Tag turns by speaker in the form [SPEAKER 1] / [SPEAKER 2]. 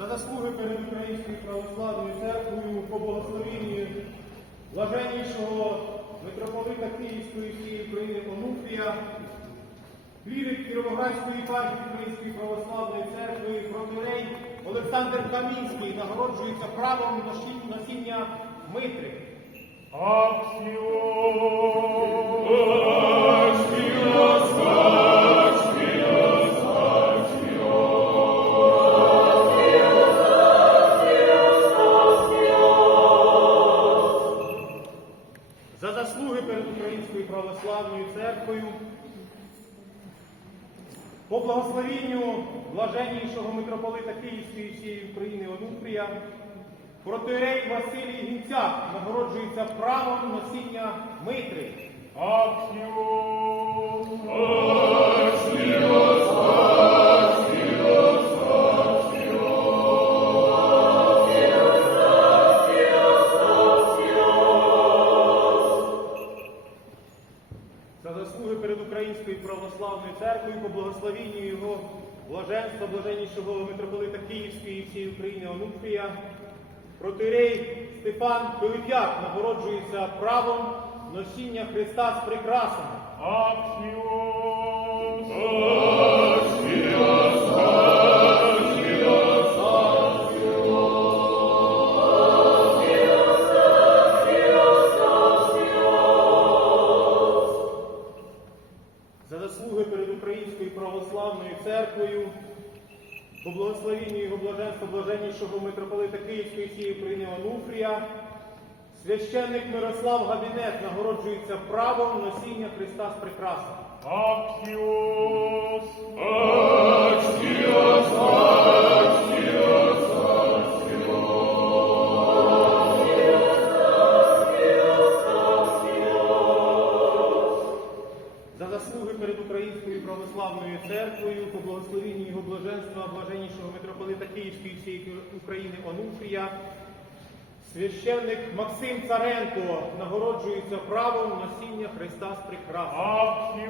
[SPEAKER 1] за заслуги перед Українською православною церквою по благословенню блаженнішого митрополита Київської всієї України Онуфрія, клірик Кіровоградської єпархії Української православної церкви, протирей Олександр Камінський нагороджується правом носіння митри. За православною церквою по благословенню блаженнішого митрополита Київської всієї України Онуфрія, протирей Василій Гінцяк нагороджується правом носіння митри. За заслуги перед Українською православною церквою по благословінню його блаженства, блаженнішого митрополита Київської і всієї України Онуфрія, протирей Степан Пилип'як нагороджується правом носіння Христа з прикрасами. За заслуги перед Українською православною церквою, по благословенню його блаженства блаженнішого митрополита Київської всієї України Онуфрія, священник Мирослав Габінет нагороджується правом носіння Христа з прикрасами. За православною церквою, по благословенню його блаженства, блаженнішого митрополита Київської всієї України Онуфрія, священник Максим Царенко нагороджується правом носіння Христа з прикрасами.